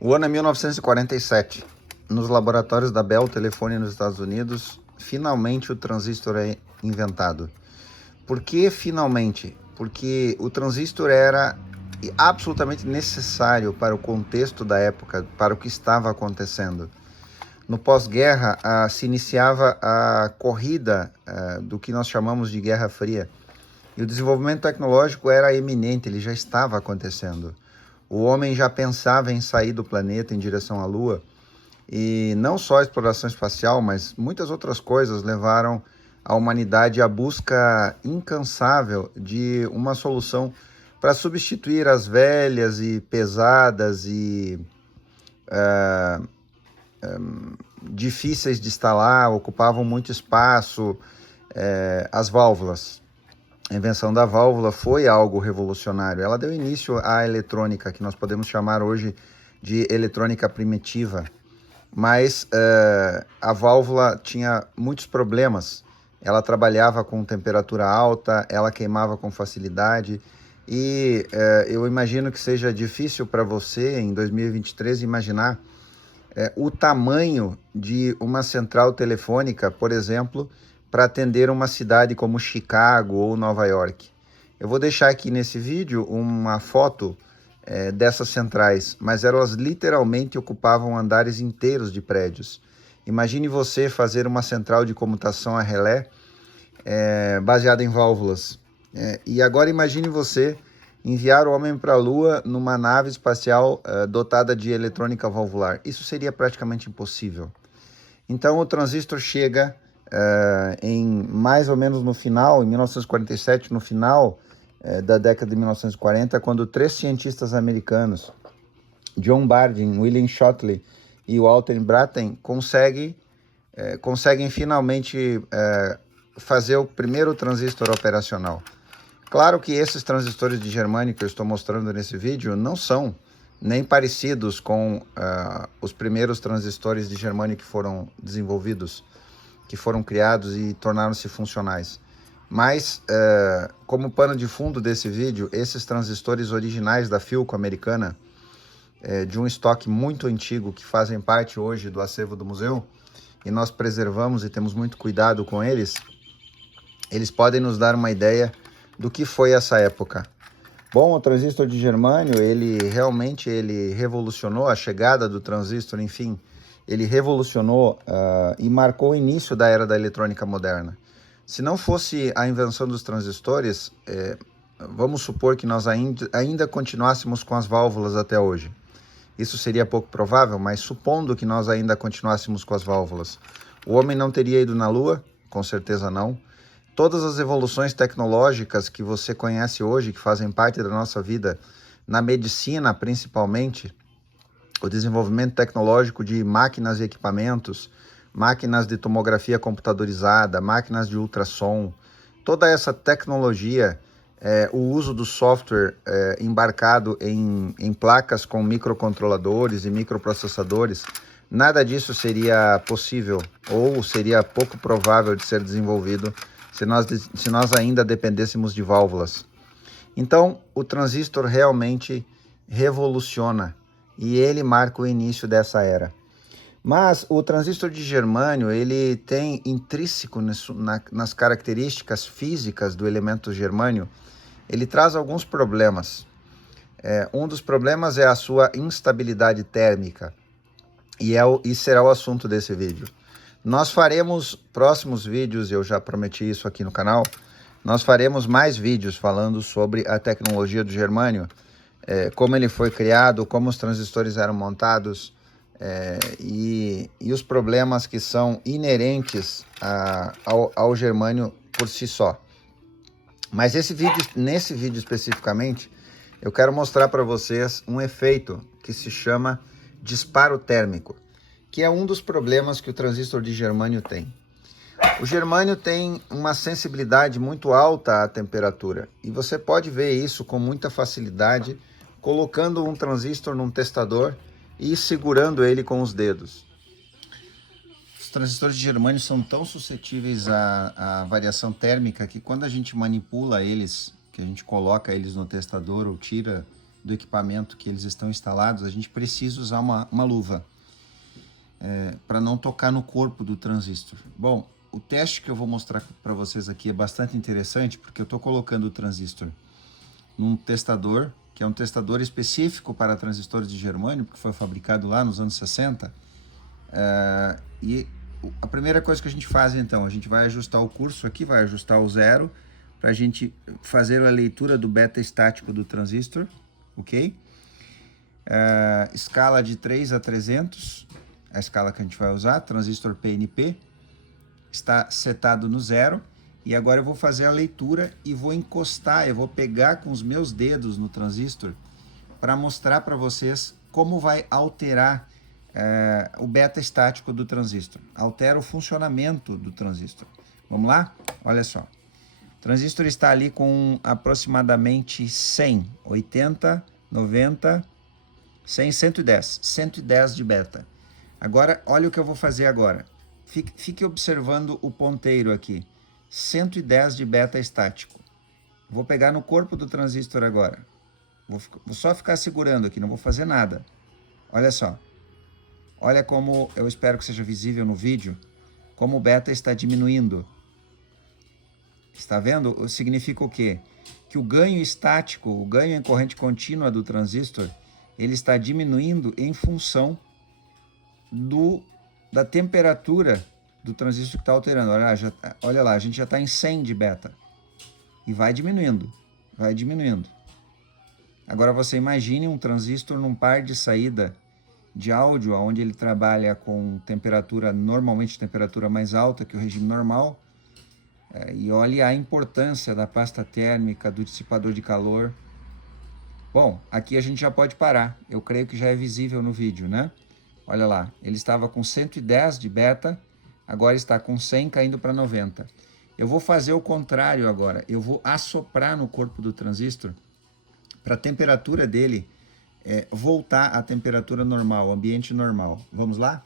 O ano é 1947. Nos laboratórios da Bell Telephone nos Estados Unidos, finalmente o transistor é inventado. Por que finalmente? Porque o transistor era absolutamente necessário para o contexto da época, para o que estava acontecendo. No pós-guerra, se iniciava a corrida do que nós chamamos de Guerra Fria. E o desenvolvimento tecnológico era eminente, ele já estava acontecendo. O homem já pensava em sair do planeta em direção à Lua, e não só a exploração espacial, mas muitas outras coisas levaram a humanidade à busca incansável de uma solução para substituir as velhas e pesadas e difíceis de instalar, ocupavam muito espaço, as válvulas. A invenção da válvula foi algo revolucionário. Ela deu início à eletrônica, que nós podemos chamar hoje de eletrônica primitiva. Mas a válvula tinha muitos problemas. Ela trabalhava com temperatura alta, ela queimava com facilidade. E eu imagino que seja difícil para você, em 2023, imaginar o tamanho de uma central telefônica, por exemplo, para atender uma cidade como Chicago ou Nova York. Eu vou deixar aqui nesse vídeo uma foto dessas centrais, mas elas literalmente ocupavam andares inteiros de prédios. Imagine você fazer uma central de comutação a relé baseada em válvulas. E agora imagine você enviar o homem para a Lua numa nave espacial dotada de eletrônica valvular. Isso seria praticamente impossível. Então o transistor chega em mais ou menos no final, em 1947, no final da década de 1940, quando 3 cientistas americanos, John Bardeen, William Shotley e Walter Brattain, conseguem finalmente fazer o primeiro transistor operacional. Claro que esses transistores de germânio que eu estou mostrando nesse vídeo não são nem parecidos com os primeiros transistores de germânio que foram desenvolvidos, que foram criados e tornaram-se funcionais. Mas, como pano de fundo desse vídeo, esses transistores originais da Philco americana, de um estoque muito antigo, que fazem parte hoje do acervo do museu, e nós preservamos e temos muito cuidado com eles, eles podem nos dar uma ideia do que foi essa época. Bom, o transistor de germânio, ele realmente revolucionou a chegada do transistor, enfim, ele revolucionou e marcou o início da era da eletrônica moderna. Se não fosse a invenção dos transistores, vamos supor que nós ainda continuássemos com as válvulas até hoje. Isso seria pouco provável, mas supondo que nós ainda continuássemos com as válvulas, o homem não teria ido na Lua? Com certeza não. Todas as evoluções tecnológicas que você conhece hoje, que fazem parte da nossa vida, na medicina principalmente, o desenvolvimento tecnológico de máquinas e equipamentos, máquinas de tomografia computadorizada, máquinas de ultrassom, toda essa tecnologia, o uso do software embarcado em placas com microcontroladores e microprocessadores, nada disso seria possível ou seria pouco provável de ser desenvolvido se nós ainda dependêssemos de válvulas. Então, o transistor realmente revoluciona e ele marca o início dessa era. Mas o transistor de germânio, ele tem intrínseco nas características físicas do elemento germânio, ele traz alguns problemas. Um dos problemas é a sua instabilidade térmica, e será o assunto desse vídeo. Nós faremos próximos vídeos, eu já prometi isso aqui no canal, nós faremos mais vídeos falando sobre a tecnologia do germânio, como ele foi criado, como os transistores eram montados e os problemas que são inerentes ao germânio por si só. Mas nesse vídeo especificamente, eu quero mostrar para vocês um efeito que se chama disparo térmico, que é um dos problemas que o transistor de germânio tem. O germânio tem uma sensibilidade muito alta à temperatura, e você pode ver isso com muita facilidade colocando um transistor num testador e segurando ele com os dedos. Os transistores de germânio são tão suscetíveis à variação térmica que quando a gente manipula eles, que a gente coloca eles no testador ou tira do equipamento que eles estão instalados, a gente precisa usar uma luva para não tocar no corpo do transistor. Bom, o teste que eu vou mostrar para vocês aqui é bastante interessante, porque eu estou colocando o transistor num testador, que é um testador específico para transistores de germânio, porque foi fabricado lá nos anos 60. E a primeira coisa que a gente faz, então, a gente vai ajustar o curso aqui, vai ajustar o 0, para a gente fazer a leitura do beta estático do transistor, ok? Escala de 3 a 300, a escala que a gente vai usar, transistor PNP, está setado no 0, e agora eu vou fazer a leitura e vou encostar, eu vou pegar com os meus dedos no transistor para mostrar para vocês como vai alterar o beta estático do transistor, altera o funcionamento do transistor. Vamos lá? Olha só. O transistor está ali com aproximadamente 100, 80, 90, 100, 110. 110 de beta. Agora, olha o que eu vou fazer agora. Fique observando o ponteiro aqui. 110 de beta estático. Vou pegar no corpo do transistor agora. Vou só ficar segurando aqui, não vou fazer nada. Olha só. Olha como, eu espero que seja visível no vídeo, como o beta está diminuindo. Está vendo? Significa o quê? Que o ganho estático, o ganho em corrente contínua do transistor, ele está diminuindo em função da temperatura do transistor que está alterando. Olha lá, a gente já está em 100 de beta. E vai diminuindo, vai diminuindo. Agora você imagine um transistor num par de saída de áudio, onde ele trabalha com temperatura, normalmente temperatura mais alta que o regime normal, e olhe a importância da pasta térmica, do dissipador de calor. Bom, aqui a gente já pode parar, eu creio que já é visível no vídeo, né? Olha lá, ele estava com 110 de beta, agora está com 100 caindo para 90. Eu vou fazer o contrário agora, eu vou assoprar no corpo do transistor para a temperatura dele voltar à temperatura normal, ambiente normal. Vamos lá?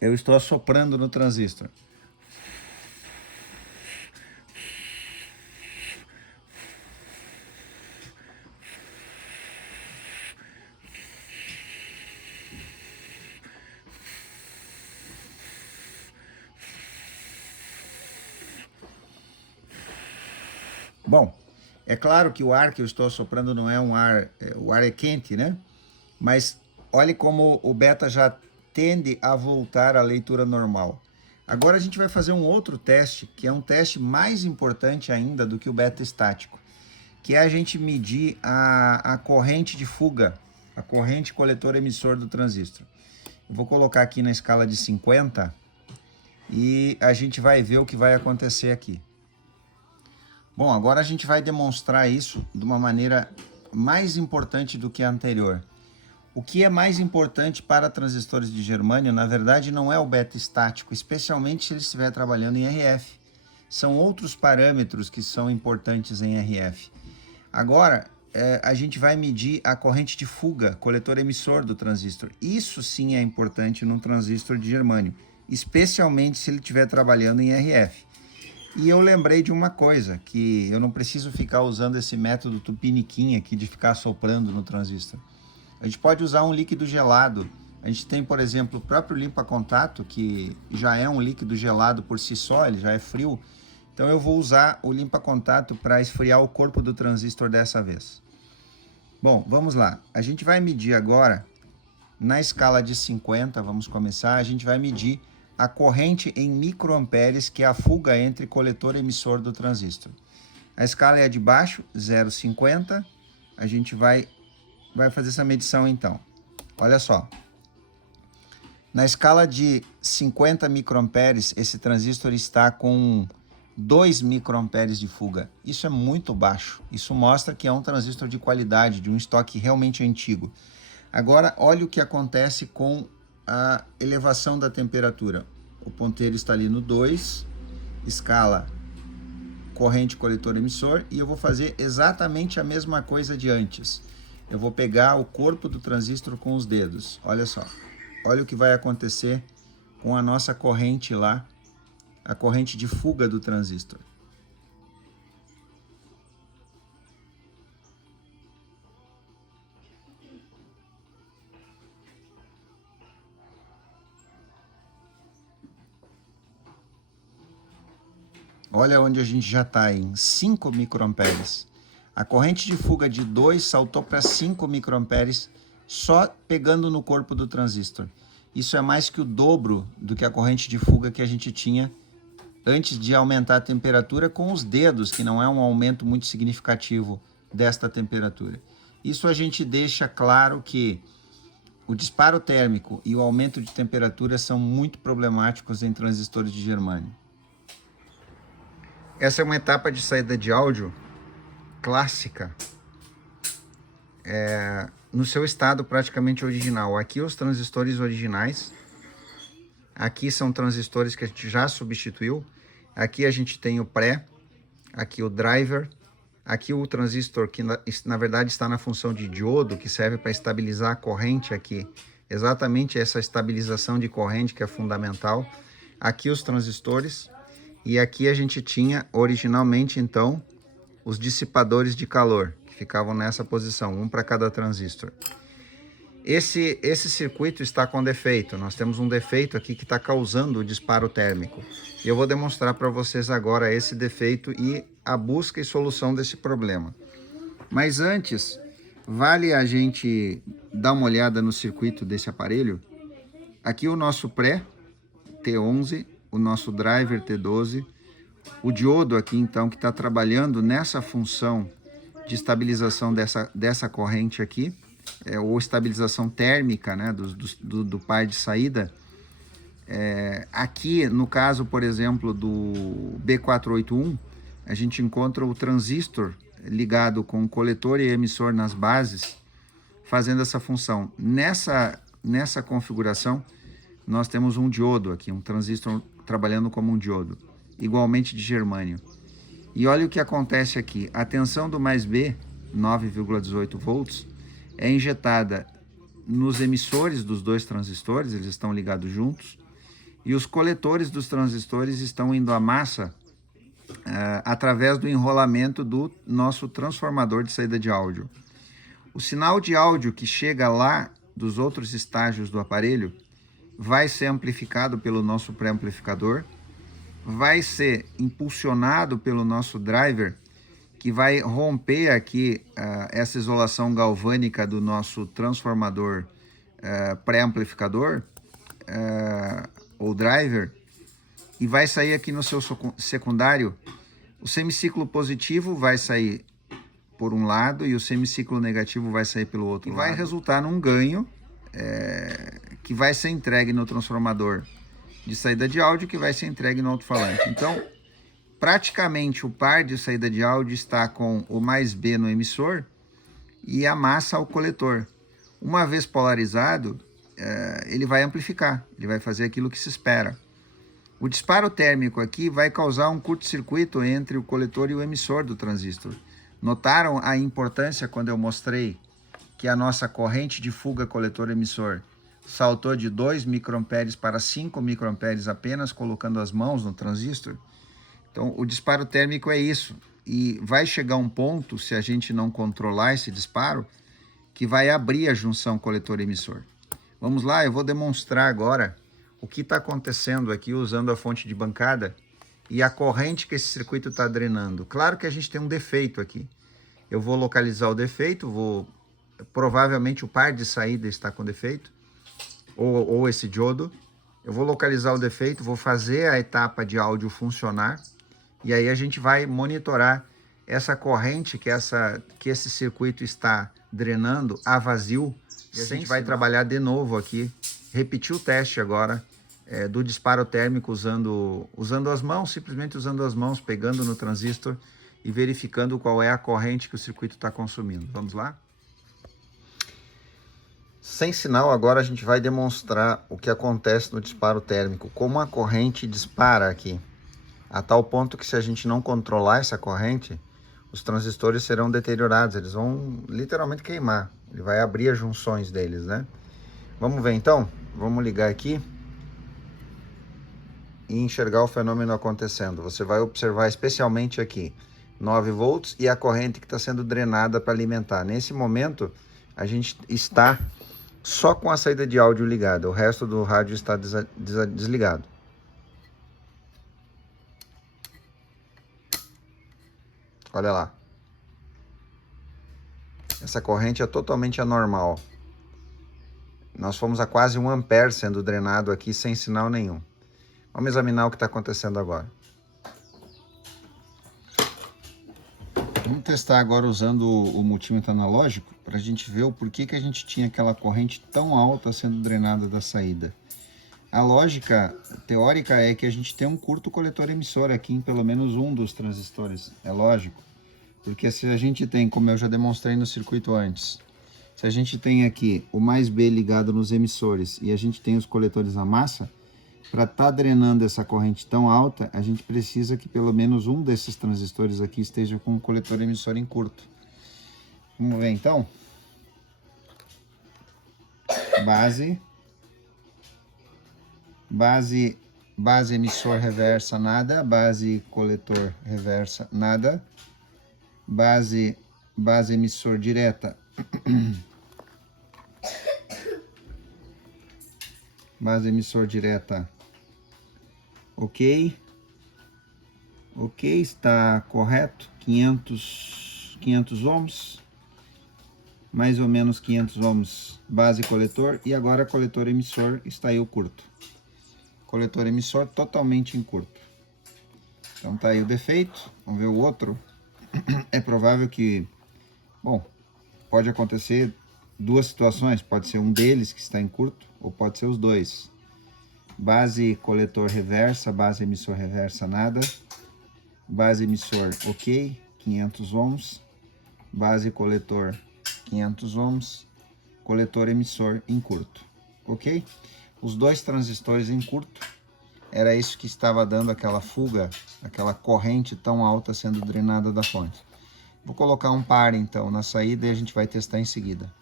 Eu estou assoprando no transistor. Bom, é claro que o ar que eu estou assoprando não é um ar, o ar é quente, né? Mas olhe como o beta já tende a voltar à leitura normal. Agora a gente vai fazer um outro teste, que é um teste mais importante ainda do que o beta estático, que é a gente medir a corrente de fuga, a corrente coletor-emissor do transistor. Eu vou colocar aqui na escala de 50 e a gente vai ver o que vai acontecer aqui. Bom, agora a gente vai demonstrar isso de uma maneira mais importante do que a anterior. O que é mais importante para transistores de germânio, na verdade, não é o beta estático, especialmente se ele estiver trabalhando em RF. São outros parâmetros que são importantes em RF. Agora, a gente vai medir a corrente de fuga, coletor-emissor do transistor. Isso sim é importante num transistor de germânio, especialmente se ele estiver trabalhando em RF. E eu lembrei de uma coisa, que eu não preciso ficar usando esse método tupiniquim aqui de ficar soprando no transistor. A gente pode usar um líquido gelado. A gente tem, por exemplo, o próprio limpa-contato, que já é um líquido gelado por si só, ele já é frio. Então eu vou usar o limpa-contato para esfriar o corpo do transistor dessa vez. Bom, vamos lá. A gente vai medir agora, na escala de 50, vamos começar, a gente vai medir a corrente em microamperes, que é a fuga entre coletor e emissor do transistor. A escala é a de baixo, 0,50. A gente vai fazer essa medição então. Olha só. Na escala de 50 microamperes, esse transistor está com 2 microamperes de fuga. Isso é muito baixo. Isso mostra que é um transistor de qualidade, de um estoque realmente antigo. Agora, olha o que acontece com a elevação da temperatura. O ponteiro está ali no 2, escala corrente coletor-emissor, e eu vou fazer exatamente a mesma coisa de antes. Eu vou pegar o corpo do transistor com os dedos. Olha só. Olha o que vai acontecer com a nossa corrente lá a corrente de fuga do transistor. Olha onde a gente já está, em 5 microamperes. A corrente de fuga de 2 saltou para 5 microamperes só pegando no corpo do transistor. Isso é mais que o dobro do que a corrente de fuga que a gente tinha antes de aumentar a temperatura com os dedos, que não é um aumento muito significativo desta temperatura. Isso a gente deixa claro que o disparo térmico e o aumento de temperatura são muito problemáticos em transistores de germânio. Essa é uma etapa de saída de áudio clássica, no seu estado praticamente original. Aqui os transistores originais, aqui são transistores que a gente já substituiu, aqui a gente tem o pré, aqui o driver, aqui o transistor que na verdade está na função de diodo, que serve para estabilizar a corrente aqui, exatamente essa estabilização de corrente que é fundamental. Aqui os transistores, e aqui a gente tinha originalmente então os dissipadores de calor, que ficavam nessa posição, um para cada transistor. Esse circuito está com defeito, nós temos um defeito aqui que está causando o disparo térmico. E eu vou demonstrar para vocês agora esse defeito e a busca e solução desse problema. Mas antes, vale a gente dar uma olhada no circuito desse aparelho. Aqui o nosso pré, T11, o nosso driver T12, o diodo aqui então que está trabalhando nessa função de estabilização dessa corrente aqui, ou estabilização térmica, né, do par de saída. Aqui no caso, por exemplo, do B481, a gente encontra o transistor ligado com coletor e emissor nas bases, fazendo essa função. Nessa configuração, nós temos um diodo aqui, um transistor trabalhando como um diodo, igualmente de germânio. E olha o que acontece aqui. A tensão do mais B, 9,18 volts, é injetada nos emissores dos dois transistores, eles estão ligados juntos, e os coletores dos transistores estão indo à massa através do enrolamento do nosso transformador de saída de áudio. O sinal de áudio que chega lá dos outros estágios do aparelho vai ser amplificado pelo nosso pré-amplificador, vai ser impulsionado pelo nosso driver, que vai romper aqui essa isolação galvânica do nosso transformador pré-amplificador, ou driver, e vai sair aqui no seu secundário. O semiciclo positivo vai sair por um lado e o semiciclo negativo vai sair pelo outro lado. E vai resultar num ganho que vai ser entregue no transformador de saída de áudio, que vai ser entregue no alto-falante. Então, praticamente o par de saída de áudio está com o mais B no emissor e a massa ao coletor. Uma vez polarizado, ele vai amplificar, ele vai fazer aquilo que se espera. O disparo térmico aqui vai causar um curto-circuito entre o coletor e o emissor do transistor. Notaram a importância quando eu mostrei que a nossa corrente de fuga coletor-emissor saltou de 2 microamperes para 5 microamperes apenas colocando as mãos no transistor? Então, o disparo térmico é isso. E vai chegar um ponto, se a gente não controlar esse disparo, que vai abrir a junção coletor-emissor. Vamos lá, eu vou demonstrar agora o que está acontecendo aqui usando a fonte de bancada e a corrente que esse circuito está drenando. Claro que a gente tem um defeito aqui. Eu vou localizar o defeito, provavelmente o par de saída está com defeito, ou esse diodo. Eu vou localizar o defeito, vou fazer a etapa de áudio funcionar, e aí a gente vai monitorar essa corrente que esse circuito está drenando a vazio, e a gente vai trabalhar de novo aqui, repetir o teste agora do disparo térmico usando as mãos, simplesmente usando as mãos, pegando no transistor e verificando qual é a corrente que o circuito está consumindo. Vamos lá? Sem sinal, agora a gente vai demonstrar o que acontece no disparo térmico, como a corrente dispara aqui, a tal ponto que se a gente não controlar essa corrente, os transistores serão deteriorados, eles vão literalmente queimar, ele vai abrir as junções deles, né? Vamos ver então? Vamos ligar aqui. e enxergar o fenômeno acontecendo. Você vai observar especialmente aqui 9 volts e a corrente que está sendo drenada para alimentar. Nesse momento, a gente está só com a saída de áudio ligada, o resto do rádio está desligado. Olha lá. Essa corrente é totalmente anormal. Nós fomos a quase 1 ampere sendo drenado aqui sem sinal nenhum. Vamos examinar o que está acontecendo agora. Vamos testar agora usando o multímetro analógico para a gente ver o porquê que a gente tinha aquela corrente tão alta sendo drenada da saída. A lógica teórica é que a gente tem um curto coletor emissor aqui em pelo menos um dos transistores. É lógico. Porque se a gente tem, como eu já demonstrei no circuito antes, se a gente tem aqui o mais B ligado nos emissores e a gente tem os coletores a massa, para estar drenando essa corrente tão alta, a gente precisa que pelo menos um desses transistores aqui esteja com o coletor emissor em curto. Vamos ver então? Base emissor reversa, nada. Base coletor reversa, nada. Base emissor direta. Base emissor direta. Ok, está correto, 500 ohms, mais ou menos 500 ohms base coletor, e agora coletor emissor está aí o curto. Coletor emissor totalmente em curto. Então tá aí o defeito, vamos ver o outro. É provável que, bom, pode acontecer duas situações, pode ser um deles que está em curto, ou pode ser os dois. Base coletor reversa, base emissor reversa, nada. Base emissor, ok, 500 ohms. Base coletor, 500 ohms. Coletor emissor em curto, ok? Os dois transistores em curto, era isso que estava dando aquela fuga, aquela corrente tão alta sendo drenada da fonte. Vou colocar um par então na saída e a gente vai testar em seguida.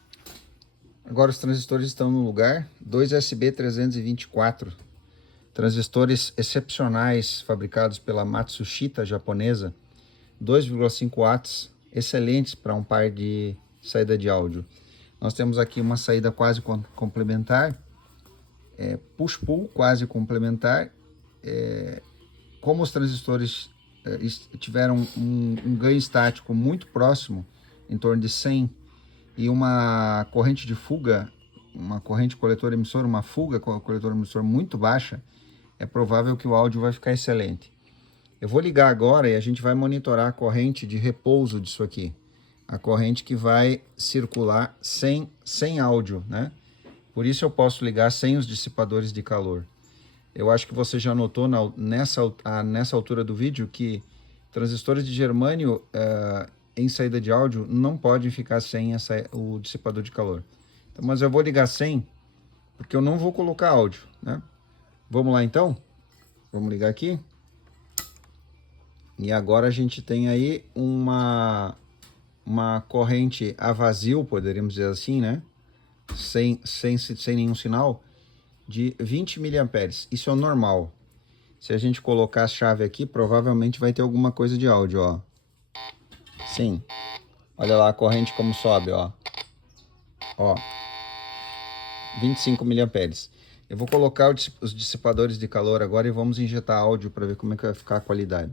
Agora os transistores estão no lugar, 2 SB324, transistores excepcionais fabricados pela Matsushita japonesa, 2,5 watts, excelentes para um par de saída de áudio. Nós temos aqui uma saída quase complementar, push-pull quase complementar. Como os transistores tiveram um ganho estático muito próximo, em torno de 100, e uma corrente de fuga, uma corrente coletor-emissor, uma fuga com o coletor-emissor muito baixa, é provável que o áudio vai ficar excelente. Eu vou ligar agora e a gente vai monitorar a corrente de repouso disso aqui. A corrente que vai circular sem áudio, né? Por isso eu posso ligar sem os dissipadores de calor. Eu acho que você já notou nessa altura do vídeo que transistores de germânio em saída de áudio não podem ficar sem o dissipador de calor. Então, mas eu vou ligar sem, porque eu não vou colocar áudio, né? Vamos lá então? Vamos ligar aqui. E agora a gente tem aí uma corrente a vazio, poderíamos dizer assim, né? Sem nenhum sinal, de 20 miliamperes. Isso é o normal. Se a gente colocar a chave aqui, provavelmente vai ter alguma coisa de áudio, ó. Sim. Olha lá a corrente como sobe, ó. Ó. 25 miliamperes. Eu vou colocar os dissipadores de calor agora e vamos injetar áudio para ver como é que vai ficar a qualidade.